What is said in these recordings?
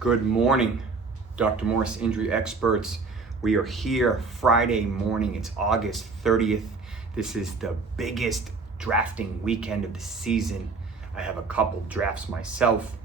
Good morning, Dr. Morris Injury Experts. We are here Friday morning. It's August 30th. This is the biggest drafting weekend of the season. I have a couple drafts myself,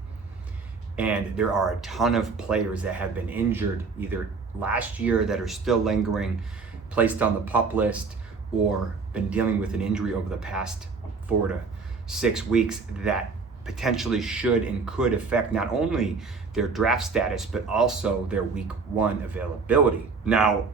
and there are a ton of players that have been injured either last year that are still lingering, placed on the PUP list, or been dealing with an injury over the past 4 to 6 weeks that potentially should and could affect not only their draft status, but also their week 1 availability. Now,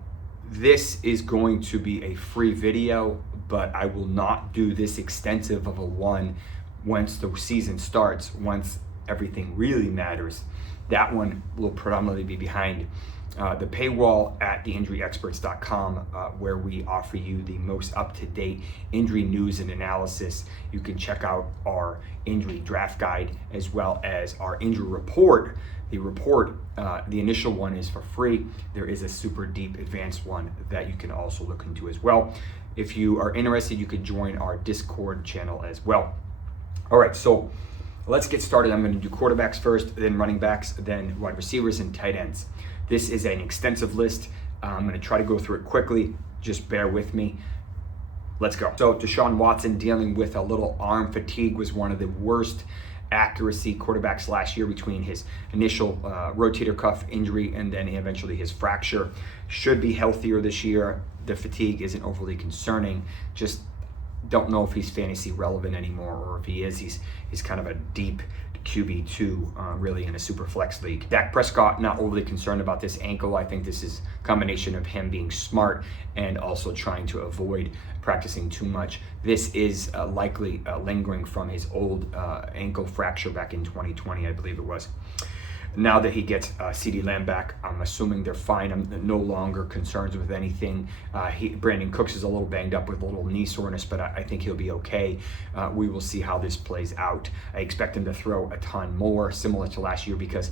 this is going to be a free video, but I will not do this extensive of a one once the season starts, once everything really matters. That one will predominantly be behind the paywall at theinjuryexperts.com, where we offer you the most up-to-date injury news and analysis. You can check out our injury draft guide as well as our injury report. The initial one is for free. There is a super deep advanced one that you can also look into as well. If you are interested, you could join our Discord channel as well. All right, so let's get started. I'm going to do quarterbacks first, then running backs, then wide receivers and tight ends. This is an extensive list. I'm going to try to go through it quickly. Just bear with me. Let's go. So DeShaun Watson dealing with a little arm fatigue, was one of the worst accuracy quarterbacks last year between his initial rotator cuff injury and then eventually his fracture. Should be healthier this year. The fatigue isn't overly concerning. Just don't know if he's fantasy relevant anymore, or if he is, he's kind of a deep QB2 really in a super flex league. Dak Prescott, not overly concerned about this ankle. I think this is a combination of him being smart and also trying to avoid practicing too much. This is likely lingering from his old ankle fracture back in 2020, I believe it was. Now that he gets CeeDee Lamb back, I'm assuming they're fine. I'm no longer concerned with anything. Brandon Cooks is a little banged up with a little knee soreness, but I think he'll be okay. We will see how this plays out. I expect him to throw a ton more, similar to last year, because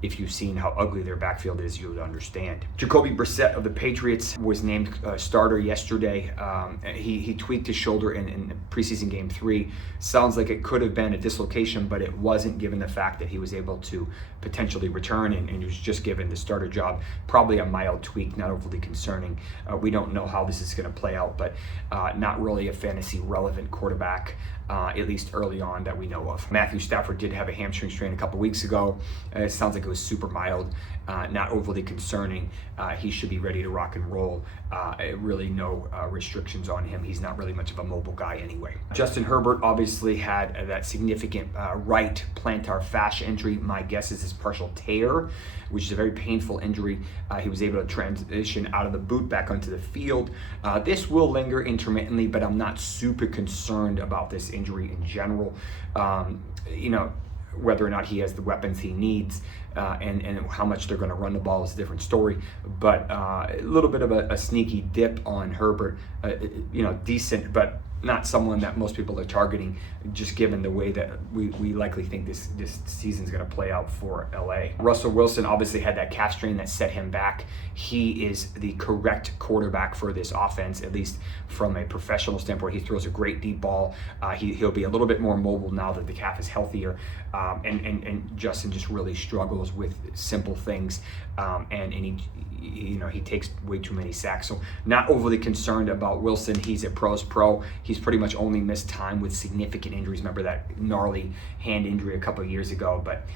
if you've seen how ugly their backfield is, you would understand. Jacoby Brisset of the Patriots was named starter yesterday. He tweaked his shoulder in preseason game 3. Sounds like it could have been a dislocation, but it wasn't, given the fact that he was able to potentially return and he was just given the starter job. Probably a mild tweak, not overly concerning. We don't know how this is going to play out, but not really a fantasy relevant quarterback, at least early on, that we know of. Matthew Stafford did have a hamstring strain a couple weeks ago. It sounds like it was super mild, not overly concerning. He should be ready to rock and roll. Really no restrictions on him. He's not really much of a mobile guy anyway. Justin Herbert obviously had that significant right plantar fascia injury. My guess is his partial tear, which is a very painful injury. He was able to transition out of the boot back onto the field. This will linger intermittently, but I'm not super concerned about this injury in general. Whether or not he has the weapons he needs and how much they're going to run the ball is a different story. But a little bit of a sneaky dip on Herbert, decent, but not someone that most people are targeting, just given the way that we likely think this season's going to play out for LA. Russell Wilson obviously had that calf strain that set him back. He is the correct quarterback for this offense, at least from a professional standpoint. He throws a great deep ball. He'll be a little bit more mobile now that the calf is healthier. And Justin just really struggles with simple things, and he takes way too many sacks. So not overly concerned about Wilson. He's a pro's pro. He's pretty much only missed time with significant injuries. Remember that gnarly hand injury a couple of years ago, but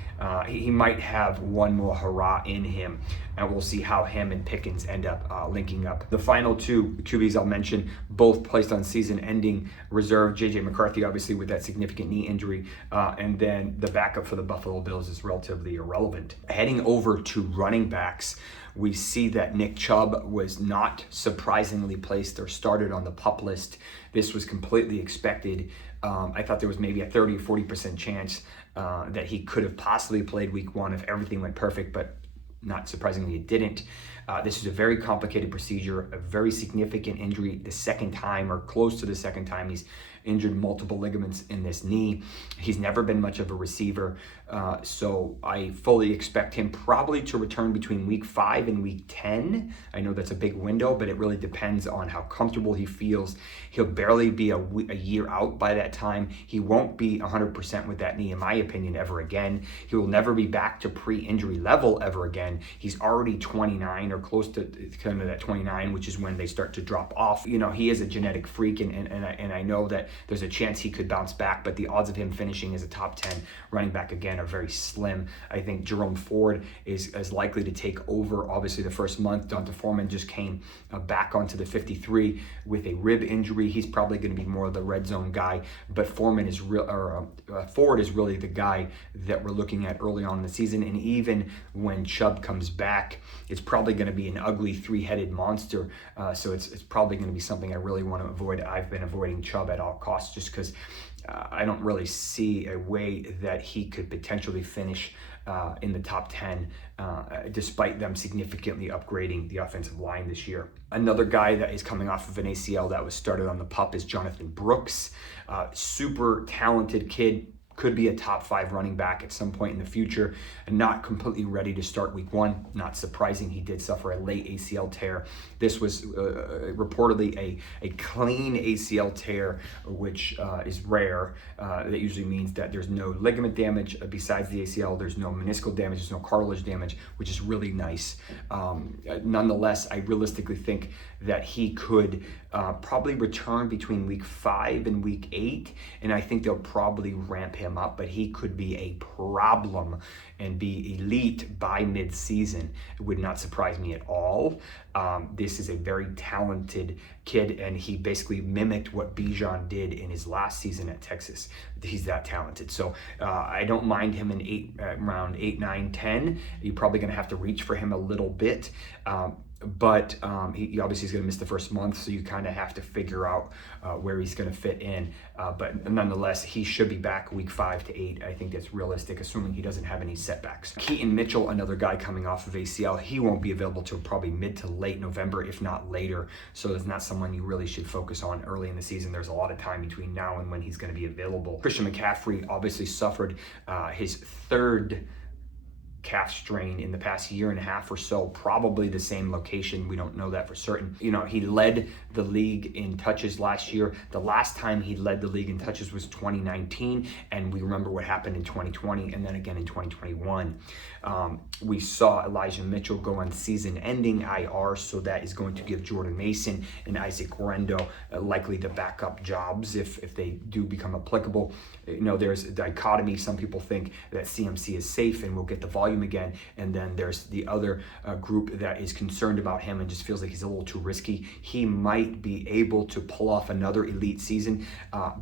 he might have one more hurrah in him, and we'll see how him and Pickens end up linking up. The final two QBs I'll mention, both placed on season-ending reserve. J.J. McCarthy, obviously, with that significant knee injury, and then the backup for the Buffalo Bills is relatively irrelevant. Heading over to running backs, we see that Nick Chubb was not surprisingly placed or started on the PUP list. This was completely expected. I thought there was maybe a 30 or 40% chance that he could have possibly played week 1 if everything went perfect, but not surprisingly it didn't. This is a very complicated procedure, a very significant injury, the second time or close to the second time he's injured multiple ligaments in this knee. He's never been much of a receiver, so I fully expect him probably to return between week 5 and week 10. I know that's a big window, but it really depends on how comfortable he feels. He'll barely be a year out by that time. He won't be 100% with that knee, in my opinion, ever again. He will never be back to pre-injury level ever again. He's already 29 or close to kind of that 29, which is when they start to drop off. You know, he is a genetic freak, and I know that there's a chance he could bounce back, but the odds of him finishing as a top 10 running back again are very slim. I think Jerome Ford is likely to take over. Obviously, the first month, D'Onta Foreman just came back onto the 53 with a rib injury. He's probably going to be more of the red zone guy, but Ford is really the guy that we're looking at early on in the season. And even when Chubb comes back, it's probably going to be an ugly three-headed monster. So it's probably going to be something I really want to avoid. I've been avoiding Chubb at all costs just because I don't really see a way that he could potentially finish in the top 10, despite them significantly upgrading the offensive line this year. Another guy that is coming off of an ACL that was started on the PUP is Jonathan Brooks. Super talented kid. Could be a top 5 running back at some point in the future, and not completely ready to start week 1. Not surprising, he did suffer a late ACL tear. This was reportedly a clean ACL tear, which is rare. That usually means that there's no ligament damage besides the ACL, there's no meniscal damage, there's no cartilage damage, which is really nice. Nonetheless, I realistically think that he could probably return between week 5 and week 8, and I think they'll probably ramp him up, but he could be a problem and be elite by mid-season. It would not surprise me at all. This is a very talented kid, and he basically mimicked what Bijan did in his last season at Texas. He's that talented. So I don't mind him in round 8, 9, 10. You're probably going to have to reach for him a little bit. But he obviously is going to miss the first month, so you kind of have to figure out where he's going to fit in. But nonetheless, he should be back week 5 to 8. I think that's realistic, assuming he doesn't have any setbacks. Keaton Mitchell, another guy coming off of ACL, he won't be available till probably mid to late November, if not later. So it's not someone you really should focus on early in the season. There's a lot of time between now and when he's going to be available. Christian McCaffrey obviously suffered his 3rd calf strain in the past year and a half or so, probably the same location. We don't know that for certain. You know, he led the league in touches last year. The last time he led the league in touches was 2019, and we remember what happened in 2020 and then again in 2021. We saw Elijah Mitchell go on season-ending IR, so that is going to give Jordan Mason and Isaac Guerendo likely the backup jobs if they do become applicable. You know, there's a dichotomy. Some people think that CMC is safe and will get the volume again, and then there's the other group that is concerned about him and just feels like he's a little too risky. He might be able to pull off another elite season,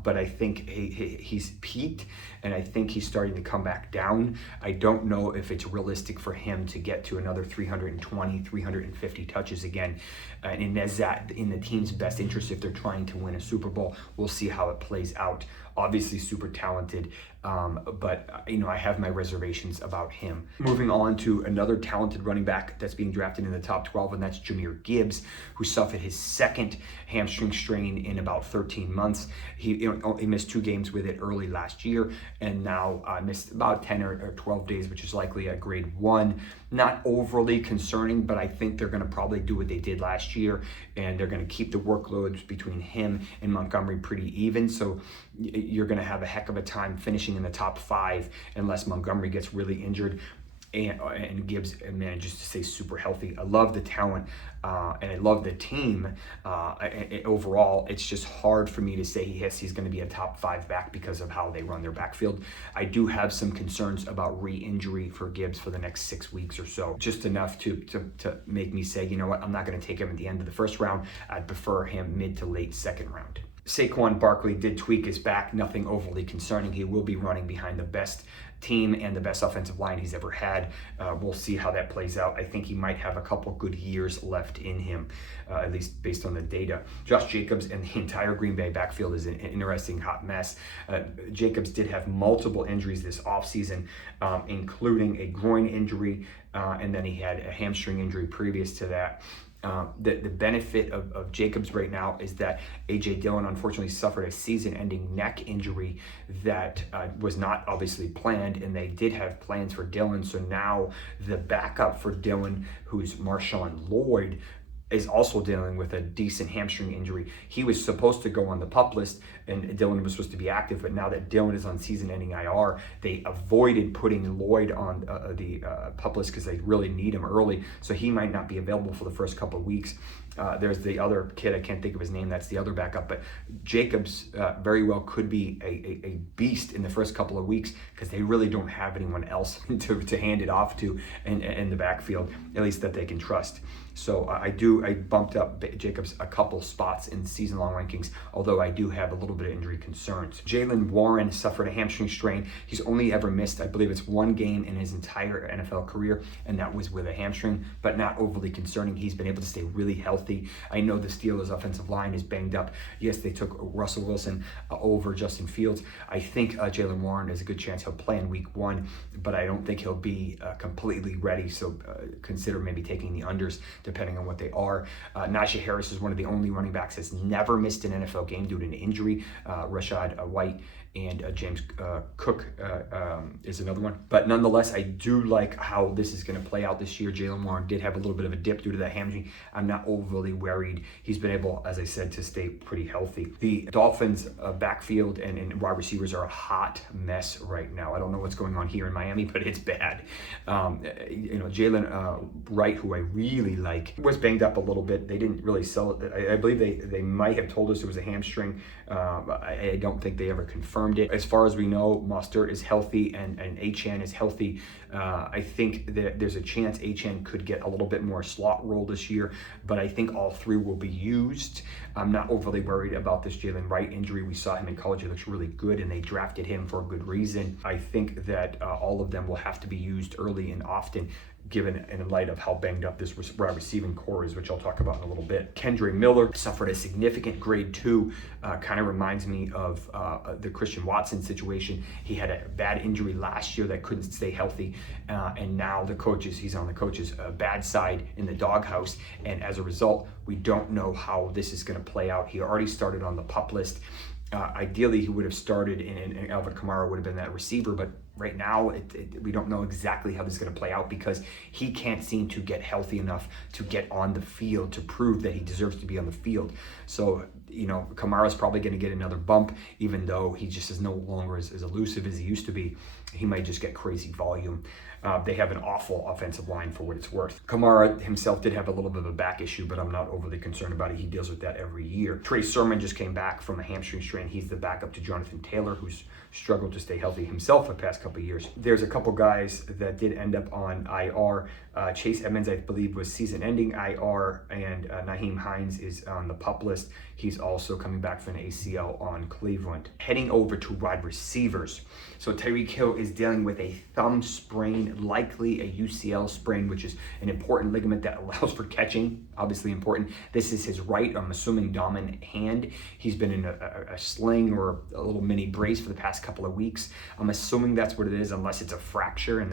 but I think he's peaked, and I think he's starting to come back down. I don't know if it's realistic for him to get to another 320, 350 touches again, and is that in the team's best interest if they're trying to win a Super Bowl? We'll see how it plays out. Obviously super talented, but you know, I have my reservations about him. Moving on to another talented running back that's being drafted in the top 12, and that's Jahmyr Gibbs, who suffered his 2nd hamstring strain in about 13 months. He missed 2 games with it early last year, and now missed about 10 or 12 days, which is likely a grade 1. Not overly concerning, but I think they're going to probably do what they did last year, and they're going to keep the workloads between him and Montgomery pretty even. So you're going to have a heck of a time finishing in the top 5 unless Montgomery gets really injured and Gibbs manages to stay super healthy. I love the talent and I love the team overall. It's just hard for me to say he's going to be a top 5 back because of how they run their backfield. I do have some concerns about re-injury for Gibbs for the next 6 weeks or so. Just enough to make me say, you know what, I'm not going to take him at the end of the first round. I'd prefer him mid to late 2nd round. Saquon Barkley did tweak his back, nothing overly concerning. He will be running behind the best team and the best offensive line he's ever had. We'll see how that plays out. I think he might have a couple good years left in him, at least based on the data. Josh Jacobs and the entire Green Bay backfield is an interesting hot mess. Jacobs did have multiple injuries this offseason, including a groin injury, and then he had a hamstring injury previous to that. The benefit of Jacobs right now is that A.J. Dillon unfortunately suffered a season-ending neck injury that was not obviously planned, and they did have plans for Dillon. So now the backup for Dillon, who's Marshawn Lloyd, is also dealing with a decent hamstring injury. He was supposed to go on the PUP list, and Dillon was supposed to be active, but now that Dillon is on season-ending IR, they avoided putting Lloyd on the PUP list because they really need him early, so he might not be available for the first couple of weeks. There's the other kid, I can't think of his name, that's the other backup, but Jacobs very well could be a beast in the first couple of weeks because they really don't have anyone else to hand it off to in the backfield, at least that they can trust. So I bumped up Jacobs a couple spots in season-long rankings, although I do have a little bit of injury concerns. Jaylen Warren suffered a hamstring strain. He's only ever missed, I believe it's one game in his entire NFL career, and that was with a hamstring, but not overly concerning. He's been able to stay really healthy. I know the Steelers' offensive line is banged up. Yes, they took Russell Wilson over Justin Fields. I think Jaylen Warren is a good chance he'll play in week 1, but I don't think he'll be completely ready, so consider maybe taking the unders depending on what they are. Najee Harris is one of the only running backs that's never missed an NFL game due to an injury. Rashad White and James Cook is another one. But nonetheless, I do like how this is going to play out this year. Jaylen Warren did have a little bit of a dip due to that hamstring. I'm not overly worried. He's been able, as I said, to stay pretty healthy. The Dolphins' backfield and wide receivers are a hot mess right now. I don't know what's going on here in Miami, but it's bad. Jalen Wright, who I really like, was banged up a little bit. They didn't really sell it. I believe they might have told us it was a hamstring. I don't think they ever confirmed it. As far as we know, Mostert is healthy and Achane is healthy. I think that there's a chance Achane could get a little bit more slot role this year, but I think all three will be used. I'm not overly worried about this Jalen Wright injury. We saw him in college. He looks really good, and they drafted him for a good reason. I think that all of them will have to be used early and often, given in light of how banged up this wide receiving core is, which I'll talk about in a little bit. Kendre Miller suffered a significant grade 2. Kind of reminds me of the Christian Watson situation. He had a bad injury last year that couldn't stay healthy, and now he's on the coach's bad side in the doghouse, and as a result, we don't know how this is going to play out. He already started on the PUP list. Ideally, he would have started, and Alvin Kamara would have been that receiver, but right now, we don't know exactly how this is going to play out because he can't seem to get healthy enough to get on the field to prove that he deserves to be on the field. So, Kamara's probably going to get another bump, even though he just is no longer as elusive as he used to be. He might just get crazy volume. They have an awful offensive line for what it's worth. Kamara himself did have a little bit of a back issue, but I'm not overly concerned about it. He deals with that every year. Trey Sermon just came back from a hamstring strain. He's the backup to Jonathan Taylor, who's struggled to stay healthy himself the past couple of years. There's a couple guys that did end up on IR. Chase Edmonds, I believe, was season-ending IR, and Nyheim Hines is on the PUP list. He's also coming back from an ACL on Cleveland. Heading over to wide receivers. So Tyreek Hill is dealing with a thumb sprain, likely a UCL sprain, which is an important ligament that allows for catching, obviously important. This is his right, I'm assuming, dominant hand. He's been in a sling or a little mini brace for the past couple of weeks. I'm assuming that's what it is, unless it's a fracture, and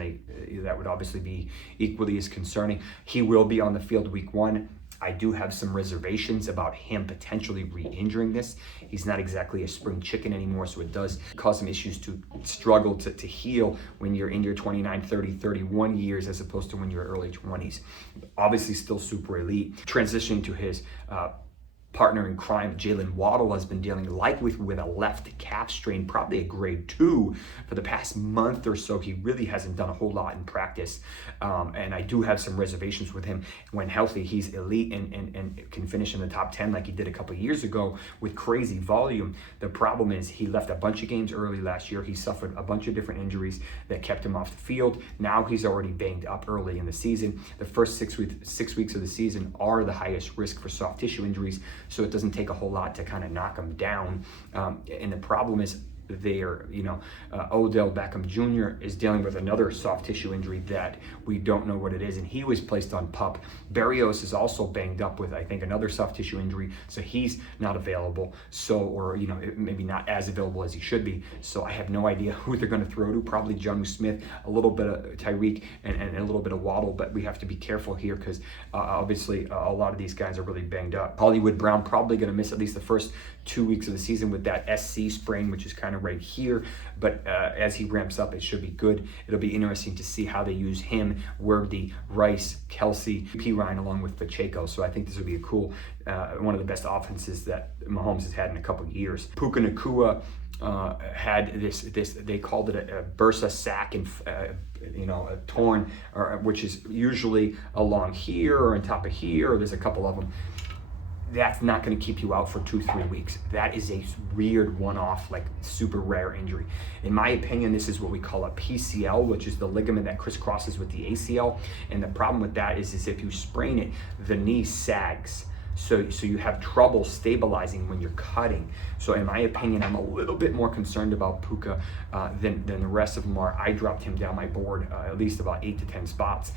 that would obviously be equally as concerning. He will be on the field week 1. I do have some reservations about him potentially re-injuring this. He's not exactly a spring chicken anymore, so it does cause some issues to struggle to heal when you're in your 29, 30, 31 years as opposed to when you're early 20s. Obviously still super elite. Transitioning to his partner in crime, Jaylen Waddle, has been dealing with a left calf strain, probably a grade 2 for the past month or so. He really hasn't done a whole lot in practice, and I do have some reservations with him. When healthy, he's elite and can finish in the top 10 like he did a couple of years ago with crazy volume. The problem is he left a bunch of games early last year. He suffered a bunch of different injuries that kept him off the field. Now he's already banged up early in the season. The first 6 weeks of the season are the highest risk for soft tissue injuries, so it doesn't take a whole lot to kind of knock him down. And the problem is there. Odell Beckham Jr. is dealing with another soft tissue injury that we don't know what it is, and he was placed on PUP. Berrios is also banged up with, I think, another soft tissue injury, so he's not available. Or maybe not as available as he should be. So I have no idea who they're going to throw to. Probably Jonnu Smith, a little bit of Tyreek, and a little bit of Waddle. But we have to be careful here because obviously a lot of these guys are really banged up. Hollywood Brown probably going to miss at least the first 2 weeks of the season with that SC sprain, which is kind of right here. But as he ramps up, it should be good. It'll be interesting to see how they use him, Worthy, Rice, Kelsey, P. Ryan, along with Pacheco. So I think this will be a cool, one of the best offenses that Mahomes has had in a couple of years. Puka Nacua had this they called it a bursa sack and a torn, which is usually along here or on top of here, or there's a couple of them. That's not going to keep you out for 2-3 weeks. That is a weird one-off, like super rare injury. In my opinion, this is what we call a PCL, which is the ligament that crisscrosses with the ACL. And the problem with that is if you sprain it, the knee sags. So you have trouble stabilizing when you're cutting. So in my opinion, I'm a little bit more concerned about Puka than the rest of them are. I dropped him down my board at least about 8 to 10 spots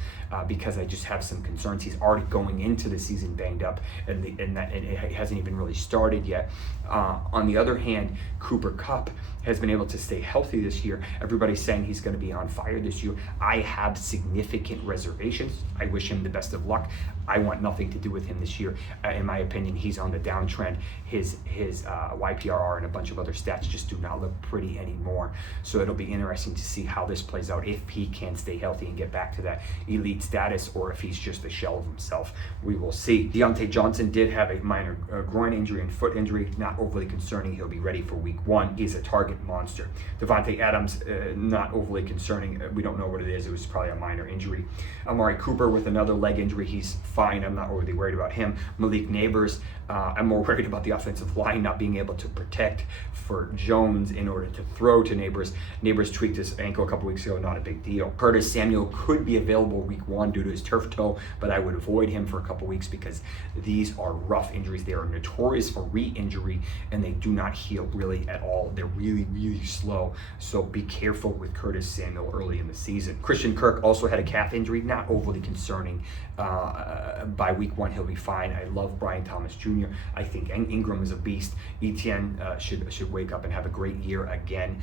because I just have some concerns. He's already going into the season banged up, and it hasn't even really started yet. On the other hand, Cooper Kupp has been able to stay healthy this year. Everybody's saying he's going to be on fire this year. I have significant reservations. I wish him the best of luck. I want nothing to do with him this year. In my opinion, he's on the downtrend. His YPRR and a bunch of other stats just do not look pretty anymore. So it'll be interesting to see how this plays out, if he can stay healthy and get back to that elite status, or if he's just a shell of himself. We will see. Diontae Johnson did have a minor groin injury and foot injury, not overly concerning. He'll be ready for week 1. He's a target monster. Davante Adams, not overly concerning. We don't know what it is. It was probably a minor injury. Amari Cooper with another leg injury. He's fine. I'm not overly worried about him. Malik Nabers, I'm more worried about the offensive line not being able to protect for Jones in order to throw to Nabers. Nabers tweaked his ankle a couple weeks ago, not a big deal. Curtis Samuel could be available week 1 due to his turf toe, but I would avoid him for a couple weeks because these are rough injuries. They are notorious for re-injury, and they do not heal really at all. They're really, really slow. So be careful with Curtis Samuel early in the season. Christian Kirk also had a calf injury, not overly concerning. By week 1, he'll be fine. I love Brian Thomas Jr. I think Ingram is a beast. Etienne should wake up and have a great year again.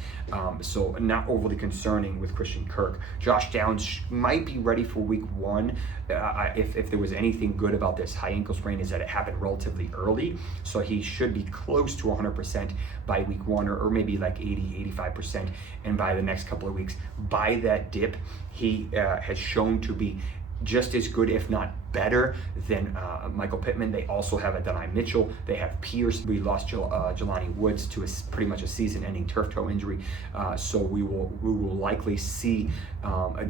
So not overly concerning with Christian Kirk. Josh Downs might be ready for week 1. If there was anything good about this high ankle sprain, is that it happened relatively early. So he should be close to 100% by week 1, or maybe like 80-85%. And by the next couple of weeks, by that dip, he has shown to be just as good, if not better, than Michael Pittman. They also have Adonai Mitchell. They have Pierce. We lost Jelani Woods to pretty much a season-ending turf toe injury. So we will likely see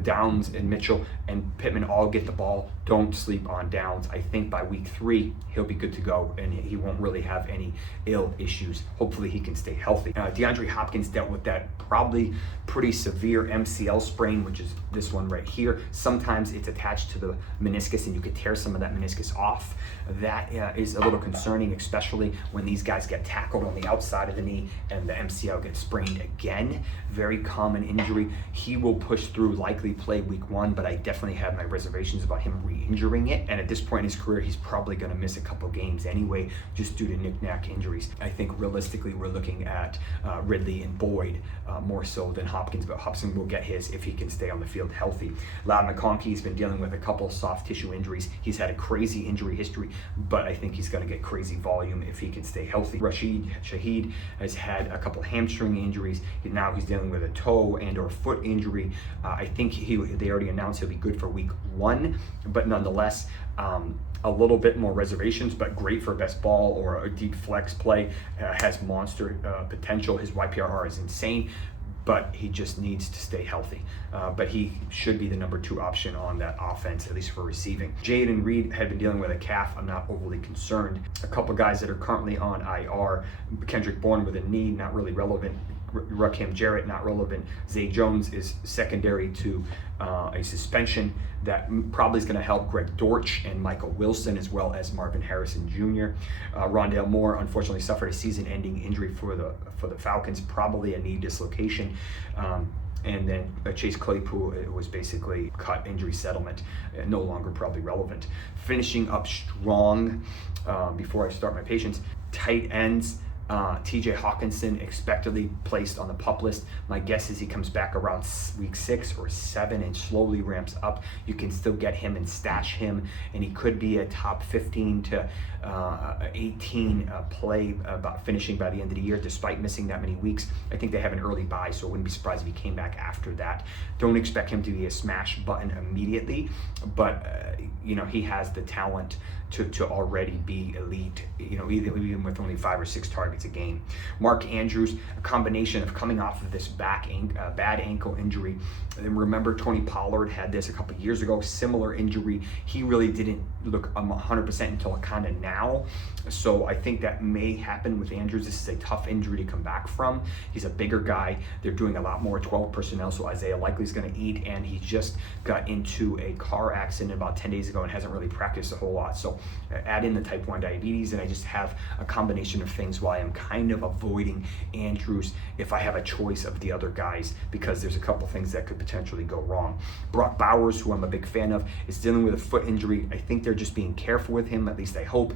Downs and Mitchell and Pittman all get the ball. Don't sleep on Downs. I think by week 3 he'll be good to go, and he won't really have any ill issues. Hopefully he can stay healthy. DeAndre Hopkins dealt with that probably pretty severe MCL sprain, which is this one right here. Sometimes it's attached to the meniscus, and you could tear some of that meniscus off. That is a little concerning, especially when these guys get tackled on the outside of the knee and the MCL gets sprained again. Very common injury. He will push through, likely play week 1, but I definitely have my reservations about him re-injuring it. And at this point in his career, he's probably going to miss a couple games anyway, just due to knick-knack injuries. I think realistically, we're looking at Ridley and Boyd more so than Hopkins, but Hopkins will get his if he can stay on the field healthy. Loud McConkey's been dealing with a couple soft tissue injuries. He's had a crazy injury history, but I think he's going to get crazy volume if he can stay healthy. Rashid Shaheed has had a couple hamstring injuries. Now he's dealing with a toe and or foot injury. I think they already announced he'll be good for week 1, but nonetheless, a little bit more reservations, but great for best ball or a deep flex play. Has monster potential. His YPRR is insane, but he just needs to stay healthy. But he should be the number 2 option on that offense, at least for receiving. Jayden Reed had been dealing with a calf. I'm not overly concerned. A couple guys that are currently on IR. Kendrick Bourne with a knee, not really relevant. Rakim Jarrett, not relevant. Zay Jones is secondary to a suspension that probably is going to help Greg Dortch and Michael Wilson, as well as Marvin Harrison Jr. Rondale Moore unfortunately suffered a season-ending injury for the Falcons, probably a knee dislocation. And then Chase Claypool was basically cut, injury settlement, no longer probably relevant. Finishing up strong, before I start my patients, tight ends. TJ Hockenson expectedly placed on the PUP list. My guess is he comes back around week 6 or 7 and slowly ramps up. You can still get him and stash him, and he could be a top 15 to 18 play about finishing by the end of the year, despite missing that many weeks. I think they have an early bye, so I wouldn't be surprised if he came back after that. Don't expect him to be a smash button immediately, but he has the talent to already be elite, even with only 5 or 6 targets a game. Mark Andrews, a combination of coming off of this bad ankle injury. And remember, Tony Pollard had this a couple years ago, similar injury. He really didn't look 100% until kind of now. So I think that may happen with Andrews. This is a tough injury to come back from. He's a bigger guy. They're doing a lot more 12 personnel, so Isaiah likely is going to eat, and he just got into a car accident about 10 days ago and hasn't really practiced a whole lot. So add in the type 1 diabetes, and I just have a combination of things why I'm kind of avoiding Andrews if I have a choice of the other guys, because there's a couple things that could potentially go wrong. Brock Bowers, who I'm a big fan of, is dealing with a foot injury. I think they're just being careful with him, at least I hope.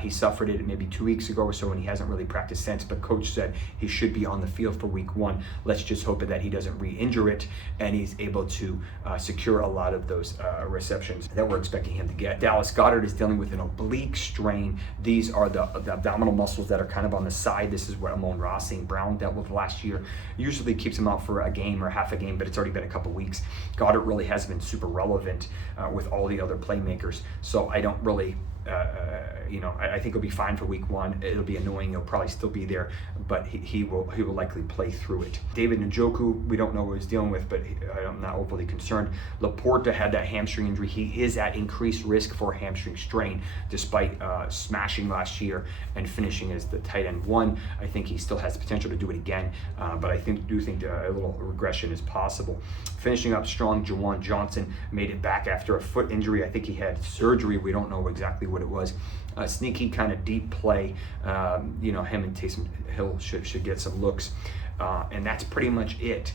He suffered it maybe 2 weeks ago or so, and he hasn't really practiced since, but coach said he should be on the field for week 1. Let's just hope that he doesn't re-injure it, and he's able to secure a lot of those receptions that we're expecting him to get. Dallas Goedert is dealing with an oblique strain. These are the abdominal muscles that are kind of on the side. This is what Amon-Ra St. Brown dealt with last year. Usually keeps him out for a game or half a game, but it's already been a couple weeks. Goedert really has been super relevant with all the other playmakers, so I don't really I think he'll be fine for week 1. It'll be annoying. He'll probably still be there, but he will likely play through it. David Njoku, we don't know what he's dealing with, but I'm not overly concerned. LaPorta had that hamstring injury. He is at increased risk for a hamstring strain, despite smashing last year and finishing as the tight end 1. I think he still has the potential to do it again, but I do think a little regression is possible. Finishing up strong, Juwan Johnson made it back after a foot injury. I think he had surgery. We don't know exactly what it was. Sneaky kind of deep play. Him and Taysom Hill should get some looks, and that's pretty much it.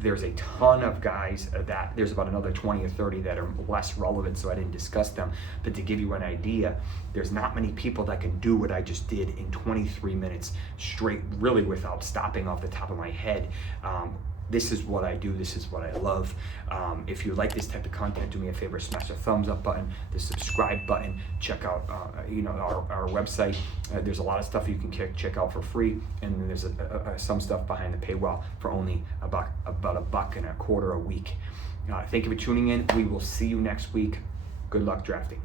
There's a ton of guys that there's about another 20 or 30 that are less relevant, so I didn't discuss them. But to give you an idea, there's not many people that can do what I just did in 23 minutes straight, really without stopping off the top of my head. This is what I do. This is what I love. If you like this type of content, do me a favor, smash the thumbs up button, the subscribe button. Check out our website. There's a lot of stuff you can check out for free, and then there's some stuff behind the paywall for only about $1.25 a week. Thank you for tuning in. We will see you next week. Good luck drafting.